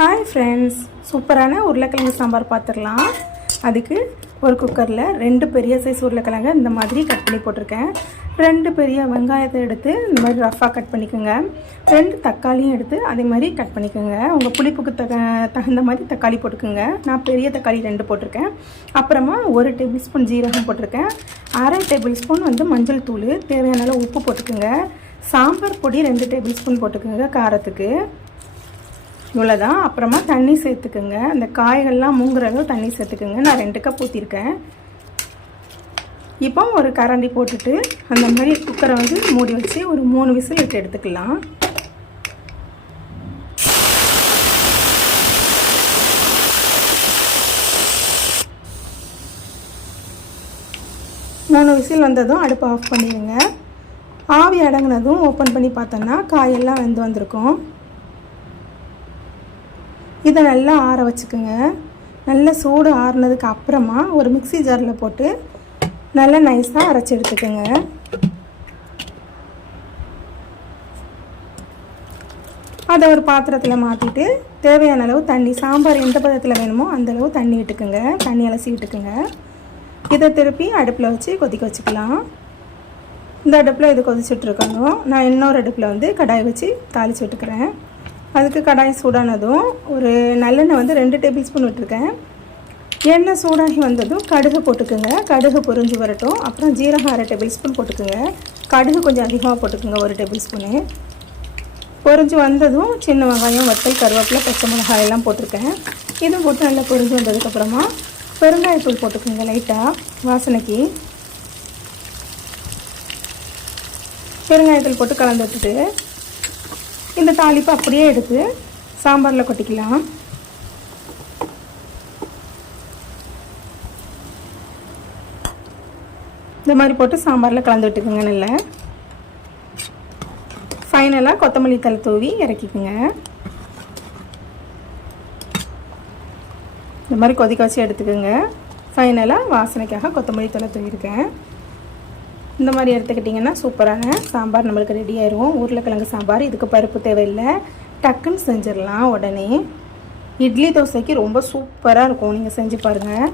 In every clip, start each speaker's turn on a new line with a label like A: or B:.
A: Hi friends சூப்பரான உருளைக்கிழங்கு சாம்பார் பார்த்துடலாம் அதுக்கு ஒரு குக்கரில் ரெண்டு பெரிய சைஸ் உருளைக்கிழங்கு இந்த மாதிரி கட் பண்ணி போட்டிருக்கேன். ரெண்டு பெரிய வெங்காயத்தை எடுத்து இந்த மாதிரி ரஃபாக கட் பண்ணிக்கோங்க. ரெண்டு தக்காளியும் எடுத்து அதே மாதிரி கட் பண்ணிக்கோங்க. உங்கள் புளிப்புக்கு தக தகுந்த மாதிரி தக்காளி போட்டுக்கோங்க. நான் பெரிய தக்காளி ரெண்டு போட்டிருக்கேன். அப்புறமா ஒரு டேபிள் ஸ்பூன் ஜீரகம் போட்டிருக்கேன். அரை டேபிள் ஸ்பூன் வந்து மஞ்சள் தூள். தேவையான உப்பு போட்டுக்கோங்க. சாம்பார் பொடி ரெண்டு டேபிள் ஸ்பூன் போட்டுக்கோங்க காரத்துக்கு. இவ்வளோதான் அப்புறமா தண்ணி சேர்த்துக்குங்க. அந்த காய்கள்லாம் மூங்குற தண்ணி சேர்த்துக்குங்க. நான் ரெண்டு கப் ஊற்றிருக்கேன் இப்போ ஒரு கரண்டி போட்டுட்டு அந்த மாதிரி குக்கரை வந்து மூடி வச்சு ஒரு மூணு விசில் விட்டு எடுத்துக்கலாம். மூணு விசில் வந்ததும் அடுப்பை ஆஃப் பண்ணிடுங்க. ஆவி அடங்கினதும் ஓப்பன் பண்ணி பார்த்தோன்னா காயெல்லாம் வெந்து வந்திருக்கும். இதை நல்லா ஆற வச்சுக்கோங்க. நல்லா சூடு ஆறுனதுக்கு அப்புறமா ஒரு மிக்சி ஜாரில் போட்டு நல்லா நைஸாக அரைச்சி எடுத்துக்கோங்க. அதை ஒரு பாத்திரத்தில் மாற்றிட்டு தேவையான அளவு தண்ணி சாம்பார் எந்த பதத்தில் வேணுமோ அந்த அளவு தண்ணி விட்டுக்குங்க. தண்ணி அலசி விட்டுக்குங்க. இதை திருப்பி அடுப்பில் வச்சு கொதிக்க வச்சுக்கலாம். இந்த அடுப்பில் இது கொதிச்சுட்ருக்கணும் நான் இன்னொரு அடுப்பில் வந்து கடாய் வச்சு தாளித்து விட்டுக்கிறேன். அதுக்கு கடாய் சூடானதும் ஒரு நல்லெண்ணெய் வந்து ரெண்டு டேபிள் ஸ்பூன் விட்டுருக்கேன். எண்ணெய் சூடாகி வந்ததும் கடுகு போட்டுக்கோங்க. கடுகு பொறிஞ்சு வரட்டும். அப்புறம் ஜீரகம் அரை டேபிள் ஸ்பூன் போட்டுக்கோங்க. கடுகு கொஞ்சம் அதிகமாக போட்டுக்கோங்க ஒரு டேபிள் ஸ்பூனு. வந்ததும் சின்ன வெங்காயம் வத்தல் கருவேப்பிலை பச்சை மிளகாய் எல்லாம் போட்டிருக்கேன். இதுவும் போட்டு நல்லா பொறிஞ்சு வந்ததுக்கப்புறமா பெருங்காயத்தூள் போட்டுக்கோங்க லைட்டாக வாசனைக்கு. பெருங்காயத்தூள் போட்டு கலந்து விட்டுட்டு இந்த தாளிப்பு அப்படியே எடுத்து சாம்பாரில் கொட்டிக்கலாம். இந்த மாதிரி போட்டு சாம்பாரில் கலந்து விட்டுக்குங்க நல்லா. ஃபைனலாக கொத்தமல்லி தலை தூவி இறக்கிக்குங்க. இந்த மாதிரி கொதிக்க வச்சு எடுத்துக்கோங்க. ஃபைனலாக வாசனைக்காக கொத்தமல்லி தலை தூவிருக்கேன் இந்த மாதிரி எடுத்துக்கிட்டிங்கன்னா சூப்பரான சாம்பார் நம்மளுக்கு ரெடி ஆயிரும். உருளைக்கிழங்கு சாம்பார் இதுக்கு பருப்பு தேவையில்லை. டக்குன்னு செஞ்சிடலாம் உடனே. இட்லி தோசைக்கு ரொம்ப சூப்பராக இருக்கும். நீங்கள் செஞ்சு பாருங்கள்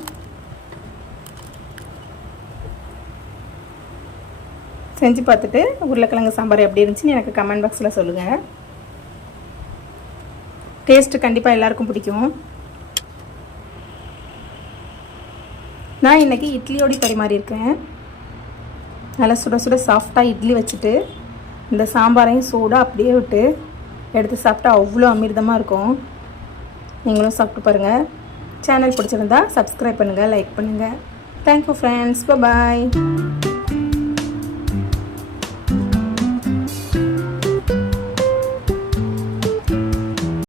A: செஞ்சு பார்த்துட்டு உருளைக்கிழங்கு சாம்பார் எப்படி இருந்துச்சுன்னு எனக்கு கமெண்ட் பாக்ஸில் சொல்லுங்கள் டேஸ்ட்டு கண்டிப்பாக எல்லாருக்கும் பிடிக்கும். நான் இன்றைக்கி இட்லியோடி பரிமாறியிருக்கேன் நல்லா சுட சுட சாஃப்டாக இட்லி வச்சுட்டு இந்த சாம்பாரையும் சூடாக அப்படியே விட்டு எடுத்து சாப்பிட்டா அவ்வளோ அமிர்தமாக இருக்கும். நீங்களும் சாப்பிட்டு பாருங்கள் சேனல் பிடிச்சிருந்தா சப்ஸ்கிரைப் பண்ணுங்கள் லைக் பண்ணுங்கள் தேங்க்யூ ஃப்ரெண்ட்ஸ் பாய்